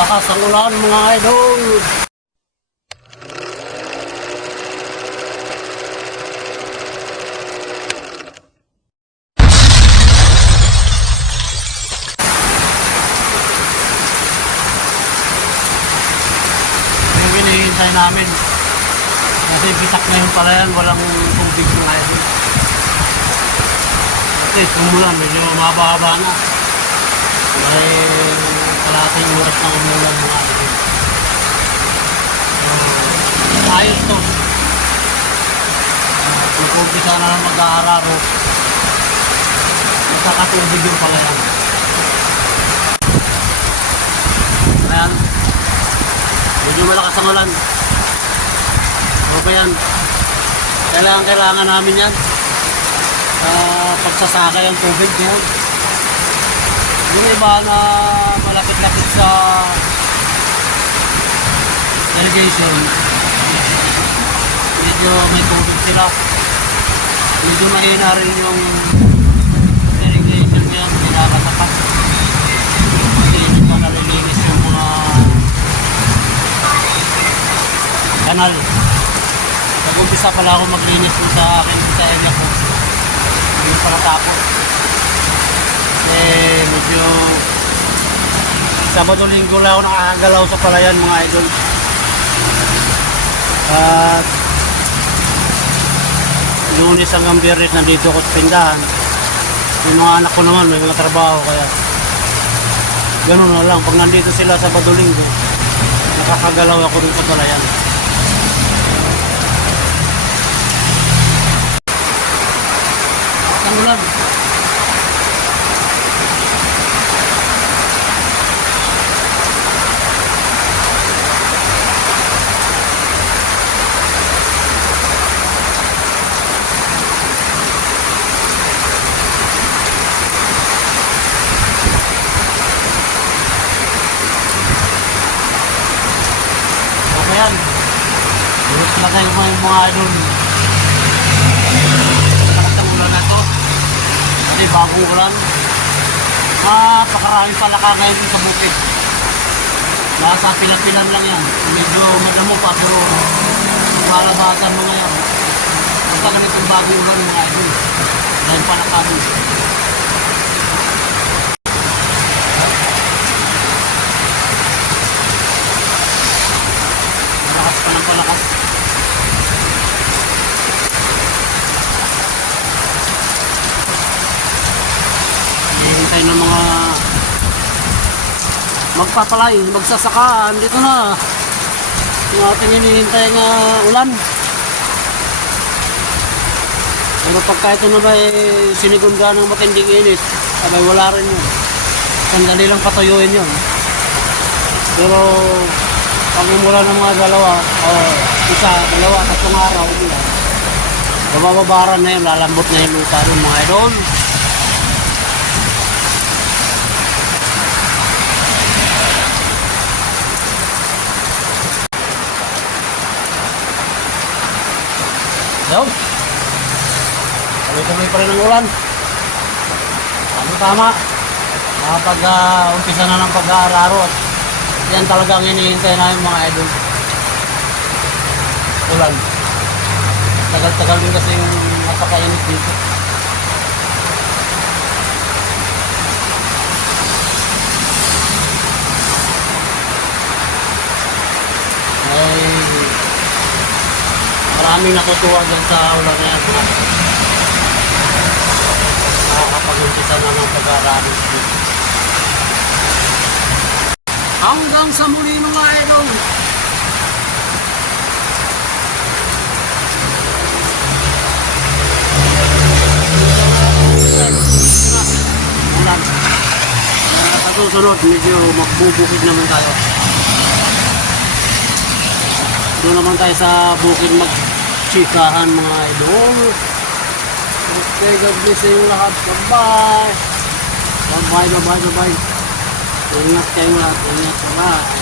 Lakas ang ulan mga idol. Yung hinihintay namin. Kasi bitak na yun pala yan, walang tubig mga idol. Kasi umulan, medyo mababa na. May kalating oras na umulan mga idol. Ayos to. Mag-umpisa na lang mag-aararo. Magkakatubig yung pala yan. Ayan. Medyo malakas ang ulan. Ano ba yan? Kailangan namin yan. Pagsasakay ang tubig ngayon. Yung iba na malapit-lapit sa irrigation, medyo may tubig sila. Medyo mahina rin yung irrigation niya, pinakatapat. Kasi hindi pa nalilinis yung mga kanal. Nag-umpisa pala ako maglinis po sa akin sa area ko. Hindi pa natapos. Kasi medyo Sabado-Linggo lang ako nakakagalaw sa palayan mga idol. At Lunes hanggang Biyernes nandito ako sa tindahan. Yung mga anak ko naman may mga trabaho kaya ganun na lang. Pag nandito sila Sabado-Linggo nakakagalaw ako dun sa palayan. Ang ulan. Ayan, buhos na tayo mga idol. Lakas ng ulan na ito. Kasi bagong ulan. Napakarami pala ngayon sa bukid. Nasa pilan-pilan lang yan. Medyo madamo pa pero malabasan mo ngayon. Basta ganitong bagong ulan mga idol. Dahil pala kami. Palakas. Hihintay ng mga magpapalay, magsasakaan dito na yung ating hinihintay ng ulan. Pero pagka ito na ba sinigunda ng matinding init, abay wala rin yun. Sandali lang patuyuin yun. Pero pag umulan ng mga isa, dalawa, tatlong araw, bababaran na yun, lalambot na yung lupa doon mga idol. Yun. Tuloy-tuloy pa rin ang ulan. Tama. Kapag umpisa na ng pag-aararo at yan talagang hinihintay namin mga idol. Ulan. Tagal-tagal din kasi yung napakainit dito. Ay, maraming natutuwa dyan sa ulan na yan. Nakakapag-umpisa na ng pag-aararo dito. Hanggang sa muli mga idol. Sa susunod, medyo magbubukid naman tayo. Doon naman tayo sa bukid magchikahan mga idol. Okay, God bless yung lahat. Bye-bye. Bye-bye. Ingat kayo lahat. Ingat. Bye-bye.